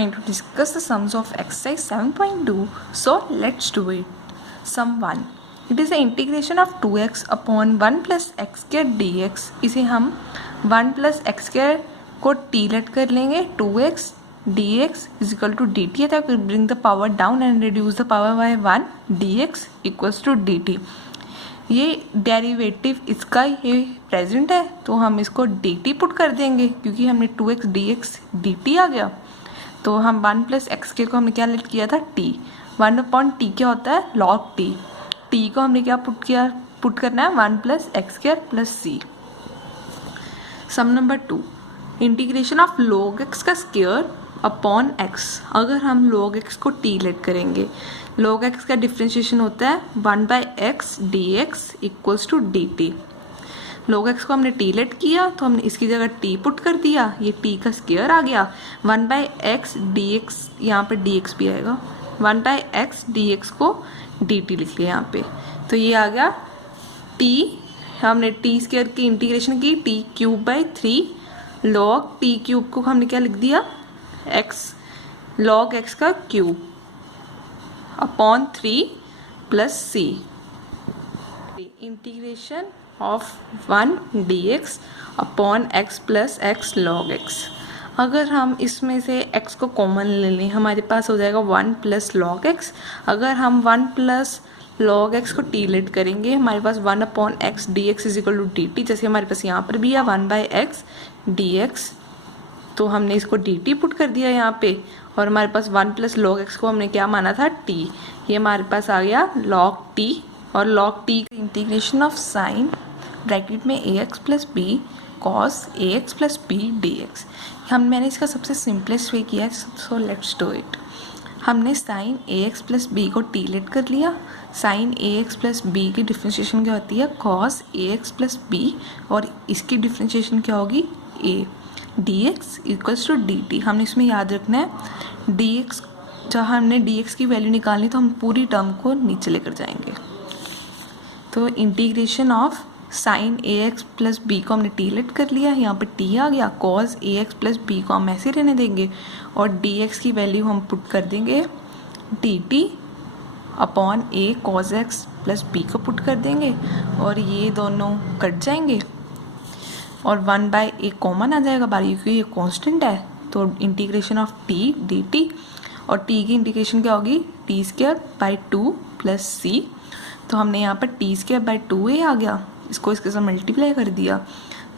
going to discuss the sums of exercise 7.2. So let's do it. Sum 1. It is the integration of 2x upon 1 plus x square dx. इसे हम 1 plus x square को t let कर लेंगे. 2x dx is equal to dt है, तो bring the power down and reduce the power by 1. dx equals to dt. ये derivative इसका ये प्रेजेंट है, तो हम इसको dt पुट कर देंगे क्योंकि हमने 2x dx dt आ गया. तो हम 1 प्लस एक्स के को हमने क्या लेट किया था t. 1 अपॉन टी क्या होता है log t. t को हमने क्या पुट करना है 1 plus x square plus c. Sum number 2. Integration of log x का स्क्वायर अपॉन x. अगर हम log x को t लेट करेंगे, log x का डिफ्रेंशिएशन होता है 1 by x d x equals to d t. log x को हमने t लेट किया तो हमने इसकी जगह t पुट कर दिया, ये t का स्क्वायर आ गया. 1 बाई एक्स डी एक्स, यहाँ पर dx भी आएगा. 1 बाई एक्स डी एक्स को dt लिख लिया यहाँ पे, तो ये आ गया t. हमने t स्क्वायर की इंटीग्रेशन की, t cube by 3 log t cube को हमने क्या लिख दिया x log x का cube upon 3 plus c. Integration of 1 dx upon x plus x log x. अगर हम इसमें से x को कॉमन ले लें, हमारे पास हो जाएगा 1 प्लस log x. अगर हम 1 प्लस log x को t लेट करेंगे, हमारे पास 1 upon x d x is equal to d t. जैसे हमारे पास यहाँ पर भी है 1 बाई एक्स डी एक्स, तो हमने इसको dt पुट कर दिया यहाँ पे, और हमारे पास 1 प्लस log x को हमने क्या माना था t. ये हमारे पास आ गया log t, और log t integration of sine bracket में ax plus b cos ax plus b dx. मैंने इसका सबसे सिंपलेस्ट वे किया है, सो लेट्स डू इट. हमने साइन ax प्लस बी को t लेट कर लिया. साइन ax प्लस बी की डिफ्रेंशिएशन क्या होती है कॉस ax प्लस बी, और इसकी डिफ्रेंशिएशन क्या होगी a. dx equals to dt. हमने इसमें याद रखना है dx, जब हमने dx की वैल्यू निकालनी तो हम पूरी टर्म को नीचे लेकर जाएंगे. तो integration of sine ax plus b को हमने t लेट कर लिया, यहाँ पे t आ गया. कॉस ax प्लस बी को हम ऐसे रहने देंगे, और dx की वैल्यू हम पुट कर देंगे dt upon a cos x plus b को पुट कर देंगे, और ये दोनों कट जाएंगे और 1 बाई ए कॉमन आ जाएगा बाहर क्योंकि ये कांस्टेंट है. तो इंटीग्रेशन ऑफ t dt, और t की इंटीग्रेशन क्या होगी t square by 2 plus c. तो हमने यहाँ पर t स्क्वायर बाई 2a आ गया, इसको इसके साथ मल्टीप्लाई कर दिया,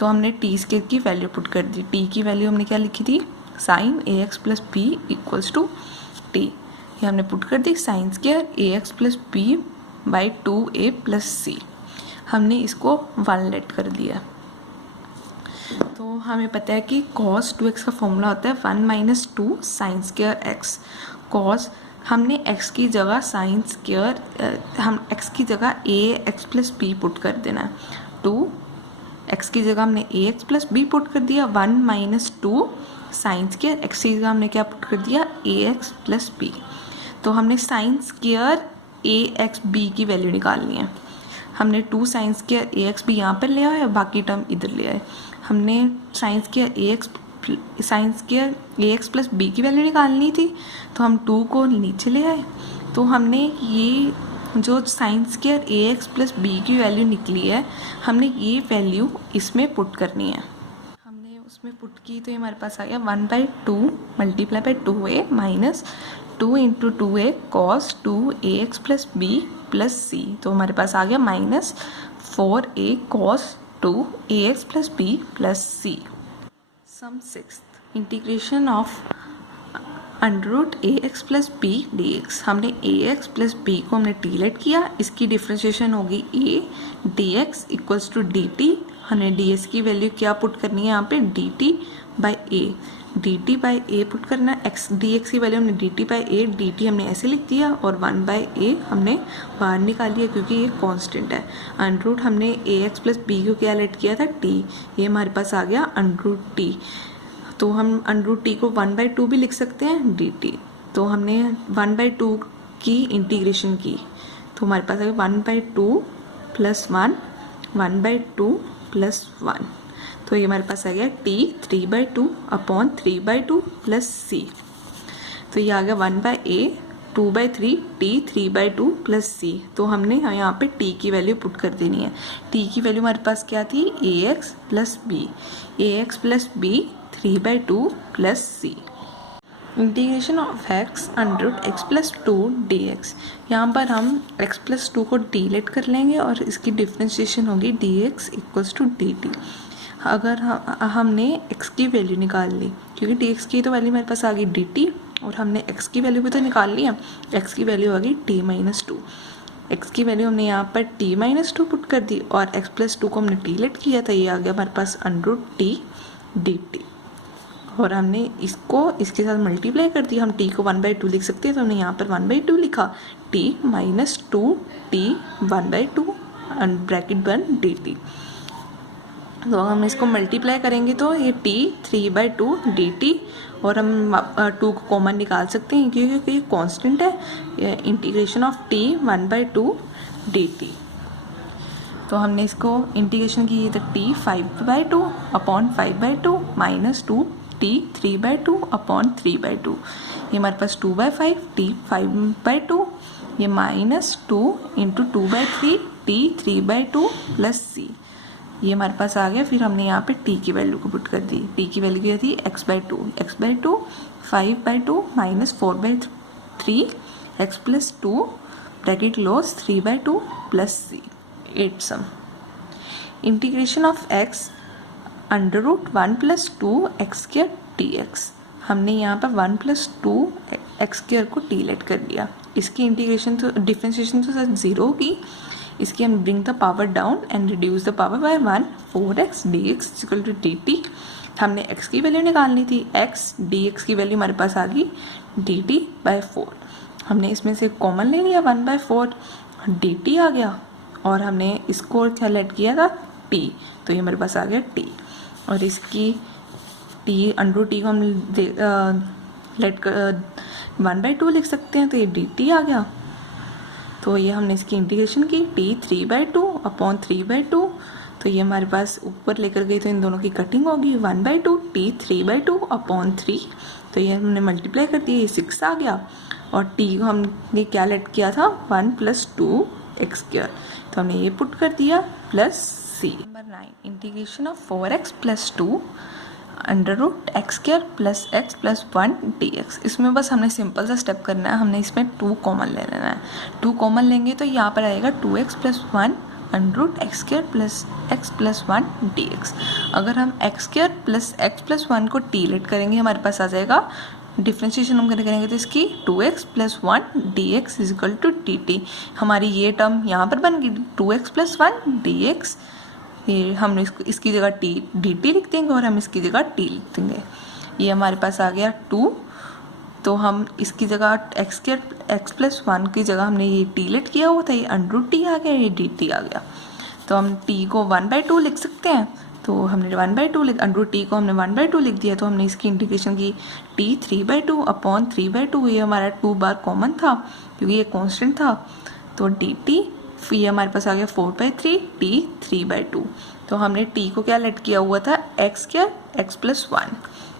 तो हमने t स्क्वायर की वैल्यू पुट कर दी. t की वैल्यू हमने क्या लिखी थी sine ax plus b equals to t. ये हमने पुट कर दी sine square ax plus b by 2a plus c. हमने इसको 1 लेट कर दिया. तो हमें पता है कि cos 2x का फॉर्मूला होता है 1 minus 2 sine square x. cos हमने x की जगह साइन स्क्वायर, हम x की जगह a x plus B put कर देना है. 2 x की जगह हमने a x plus B put कर दिया. 1 माइनस 2 साइन स्क्वायर x की जगह हमने क्या पुट कर दिया a x प्लस बी. तो हमने sine square a x b की वैल्यू निकालनी है. हमने 2 साइन स्क्वायर a x भी यहाँ पर ले आए और बाकी टर्म इधर ले आए. हमने साइन स्क्वायर ए एक्स प्लस बी की वैल्यू निकालनी थी, तो हम 2 को नीचे ले आए. तो हमने ये जो साइन स्क्वायर ए एक्स प्लस बी की वैल्यू निकली है, हमने ये वैल्यू इसमें पुट करनी है. हमने उसमें पुट की तो ये हमारे पास आ गया 1 by 2 multiply by 2a minus 2 into 2a cos 2ax plus b plus c. तो हमारे पास आ गया minus 4a cos 2ax plus b plus c. Sum 6. Integration of under root ax plus b dx. हमने ax प्लस बी को हमने t late किया, इसकी डिफ्रेंशिएशन होगी a dx equals to dt. हमने ds की वैल्यू क्या पुट करनी है यहाँ पे dt by a. dt by a put करना है. x dx की वैल्यू हमने dt बाई ए, dt हमने ऐसे लिख दिया, और 1 बाई ए हमने बाहर निकाल लिया क्योंकि ये कांस्टेंट है. अंडर रूट हमने ax प्लस बी को क्या लेट किया था t. ये हमारे पास आ गया अंडर रूट t. तो हम अंडर रूट t को 1 बाई 2 भी लिख सकते हैं dt. तो हमने 1 बाई 2 की इंटीग्रेशन की, तो हमारे पास आ गया 1 बाई 2 प्लस 1 1 बाई 2 प्लस 1. तो ये हमारे पास आ गया t 3 by 2 upon 3 by 2 plus c. तो ये आ गया 1/a 2/3 t 3/2 प्लस c। तो हमने यहाँ पे t की वैल्यू पुट कर देनी है। t की वैल्यू हमारे पास क्या थी, ax plus b, ax plus b 3/2 plus c। Integration of x under root x plus 2 dx। यहाँ पर हम x प्लस 2 को डिलीट कर लेंगे और इसकी डिफ्रेंशिएशन होगी dx इक्वल्स टू dt। अगर हमने x की वैल्यू निकाल ली, क्योंकि dx की तो वैल्यू मेरे पास आ गई dt और हमने x की वैल्यू भी तो निकाल ली है। x की वैल्यू आ गई t-2। x की वैल्यू हमने यहाँ पर t-2 पुट कर दी और x प्लस 2 को हमने डिलीट किया था, ये आ गया हमारे पास अंडर रूट t dt। और हमने इसको इसके साथ मल्टीप्लाई कर दिया। हम t को 1/2 लिख सकते हैं, तो हमने यहाँ पर 1/2 लिखा, t माइनस 2 t 1/2 ब्रैकेट बन dt। तो हम इसको मल्टीप्लाई करेंगे तो ये t 3/2 dt और हम 2 को कॉमन निकाल सकते हैं क्योंकि ये कांस्टेंट है। Integration of t 1/2 dt। तो हमने इसको इंटीग्रेशन की तो t 5/2 upon 5/2 minus 2 t 3/2 upon 3/2। ये हमारे पास 2/5 t 5/2, ये minus 2 into 2/3 t 3/2 plus c। ये हमारे पास आ गया। फिर हमने यहाँ पे t की वैल्यू को पुट कर दी। t की वैल्यू क्या थी, x/2 5/2 minus 4/3 x plus 2 bracket close 3/2 plus c। 8 sum. Integration of x under root 1 plus 2 x square dx। हमने यहाँ पर 1 प्लस 2 एक्स स्क्वायर को डिलीट कर दिया। इसकी इंटीग्रेशन तो डिफ्रेंशिएशन तो सर 0 की, इसकी हम bring the power down and reduce the power by 1 4x dx equal to dt। हमने x की वैल्यू निकालनी थी, x dx की वैल्यू हमारे पास आ गई dt/4। हमने इसमें से कॉमन ले लिया 1/4, dt आ गया और हमने इसको क्या लेट किया था t, तो ये हमारे पास आ गया t। और इसकी t अंडर टी को हम लेट कर 1/2 लिख सकते हैं, तो ये dt आ गया। तो ये हमने इसकी इंटीग्रेशन की t 3/2 अपॉन 3/2। तो ये हमारे पास ऊपर लेकर गई तो इन दोनों की कटिंग होगी 1/2 t 3/2 अपॉन 3। तो ये हमने मल्टीप्लाई कर दिया, ये 6 आ गया और t को हमने क्या लेट किया था 1 प्लस 2 एक्स स्क्वायर, तो हमने ये पुट कर दिया plus c। Number 9 integration of 4x plus 2 under root x square plus x plus 1 dx। इसमें बस हमने सिंपल सा स्टेप करना है, हमने इसमें 2 कॉमन ले लेना है। 2 कॉमन लेंगे तो यहाँ पर आएगा 2x plus 1 under root x square plus x plus 1 dx। अगर हम x square plus x plus 1 को डिलीट करेंगे हमारे पास आ जाएगा, डिफ्रेंशिएशन हम करेंगे तो इसकी 2x plus 1 dx is equal to dt। हमारी ये टर्म यहाँ पर बन गई 2x प्लस 1 dx। ये हम इसकी जगह dt लिख देंगे और हम इसकी जगह t लिख देंगे। ये हमारे पास आ गया 2, तो हम इसकी जगह x प्लस 1 की जगह हमने ये t लेट किया हुआ था, ये अंडर रूट t आ गया, ये dt आ गया। तो हम t को 1/2 लिख सकते हैं, तो हमने 1/2 अंडर रूट t को हमने 1/2 लिख दिया। तो हमने इसकी इंटीग्रेशन की t 3/2 अपॉन 3/2। ये हमारा 2 बार कॉमन था क्योंकि ये कांस्टेंट था, तो dt। फिर ये हमारे पास आ गया 4/3 t 3/2। तो हमने t को क्या लेट किया हुआ था x स्क्वायर x प्लस 1,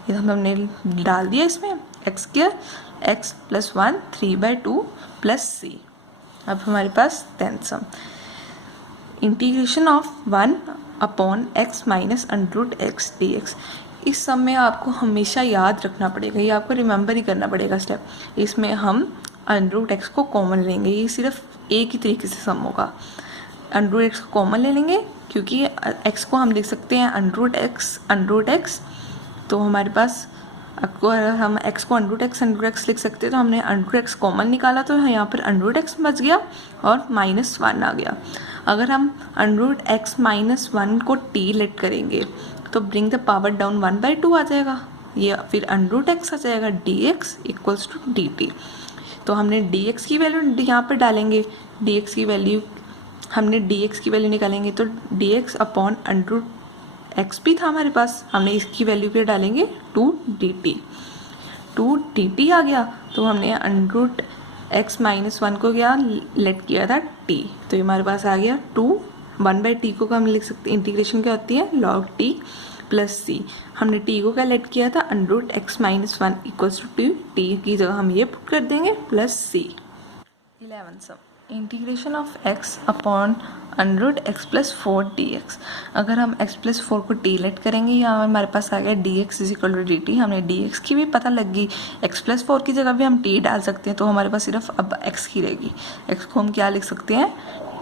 ये हमने डाल दिया इसमें x square x plus 1 3/2 plus c। अब हमारे पास 10th sum integration of 1 upon x minus under root x dx। इस सम में आपको हमेशा याद रखना पड़ेगा, ये आपको रिमेंबर ही करना पड़ेगा स्टेप। इसमें हम अंडर रूट x को कॉमन लेंगे, ये सिर्फ एक ही तरीके से सम होगा। अंडर रूट x को कॉमन ले लेंगे क्योंकि x को हम लिख सकते हैं अंडर रूट x। तो हमारे पास अगर हम x को अंडर रूट x लिख सकते हैं, तो हमने अंडर रूट x कॉमन निकाला तो यहाँ पर अंडर रूट x बच गया और -1 आ गया। अगर हम अंडर रूट x -1 को t लेट करेंगे तो ब्रिंग द पावर डाउन 1/2 आ जाएगा, ये फिर अंडर रूट x आ जाएगा dx इक्वल्स टू dt। तो हमने dx की वैल्यू यहाँ पर डालेंगे, dx की वैल्यू निकालेंगे तो dx upon under root x भी था हमारे पास, हमने इसकी वैल्यू पे डालेंगे 2dt आ गया। तो हमने अंडर रूट x -1 को क्या लेट किया था t, तो ये हमारे पास आ गया 2 1/t को हम लिख सकते हैं, इंटीग्रेशन क्या होती है log t प्लस सी। हमने टी को क्या लेट किया था, under x minus 1 equals to t, t की जगह हम ये पुट कर देंगे plus c. 11 sum integration of x upon under x plus 4 dx। अगर हम x प्लस 4 को टी लेट करेंगे, यहाँ हमारे पास आ गया dx is equal to dt। हमने dx की भी पता लग गई, x प्लस 4 की जगह भी हम t डाल सकते हैं, तो हमारे पास सिर्फ अब x की रहेगी। x को हम क्या लिख सकते हैं,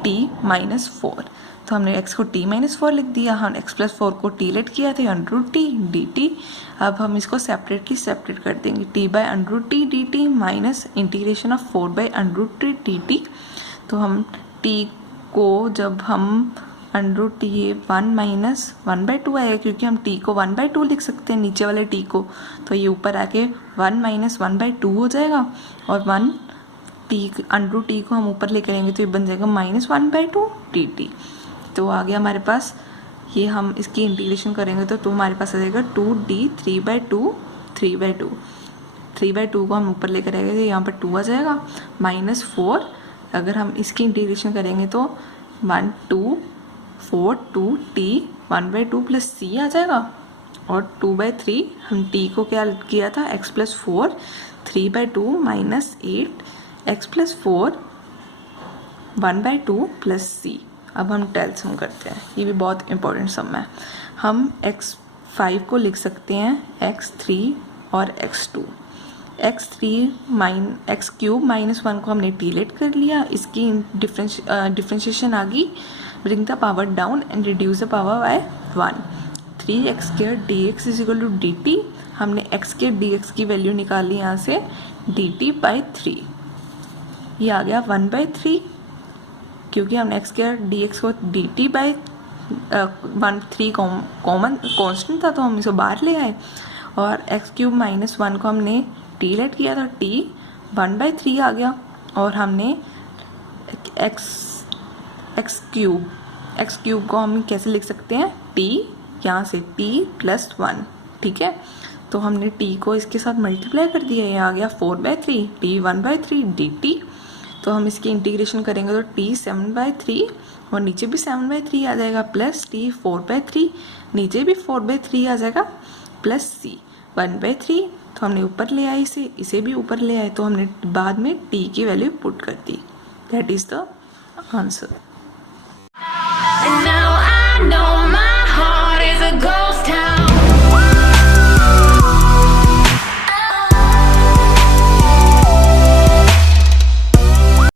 t माइनस 4। तो हमने x को t माइनस 4 लिख दिया, हम x प्लस 4 को t लेट किया था अंडर t dt। अब हम इसको सेपरेट कर देंगे, t by under t dt minus integration of 4 by under t dt। तो हम t को जब हम अंडर टी 1 माइनस 1/2 आएगा, क्योंकि हम t को 1/2 लिख सकते हैं नीचे वाले t को, तो ये ऊपर आके 1 माइनस 1/2 हो जाएगा, और 1 t अंडर t को हम ऊपर लेकर आएंगे तो ये बन जाएगा माइनस 1/2 dt। तो आ गया हमारे पास, ये हम इसकी इंटीग्रेशन करेंगे तो हमारे पास आ जाएगा 2d 3/2 को हम ऊपर लेकर आएंगे तो यहाँ पर 2 आ जाएगा माइनस 4। अगर हम इसकी इंटीग्रेशन करेंगे तो 1 2 4 2t 1/2 प्लस c आ जाएगा, और 2/3 हम t को क्या किया था x plus 4 3/2 minus 8 x plus 4 1/2 plus c। अब हम टेल सम करते हैं, ये भी बहुत इंपॉर्टेंट सम है। हम x5 को लिख सकते हैं x3 और x2। x³ माइनस 1 को हमने टी लेट कर लिया, इसकी डिफ्रेंशिएशन आ गई, bring the power down and reduce the power by 1। 3x² dx is equal to dt। हमने x² dx की वैल्यू निकाली यहाँ से dt बाई 3, ये आ गया 1/3, क्योंकि हमने x² dx को dt बाई 3 कॉमन कॉन्स्टेंट था तो हम इसे बाहर ले आए, और x³ माइनस 1 को हमने t लेट किया था, t 1/3 आ गया, और हमने x³ को हम कैसे लिख सकते हैं, t यहाँ से t प्लस 1, ठीक है। तो हमने t को इसके साथ मल्टीप्लाई कर दिया, ये आ गया 4/3 t 1/3 dt। तो हम इसकी इंटीग्रेशन करेंगे तो t 7/3 और नीचे भी 7/3 आ जाएगा, प्लस t 4/3 नीचे भी 4/3 आ जाएगा, प्लस c 1/3। तो हमने ऊपर ले आए इसे भी ऊपर ले आए, तो हमने बाद में t की वैल्यू पुट कर दी। That is the answer.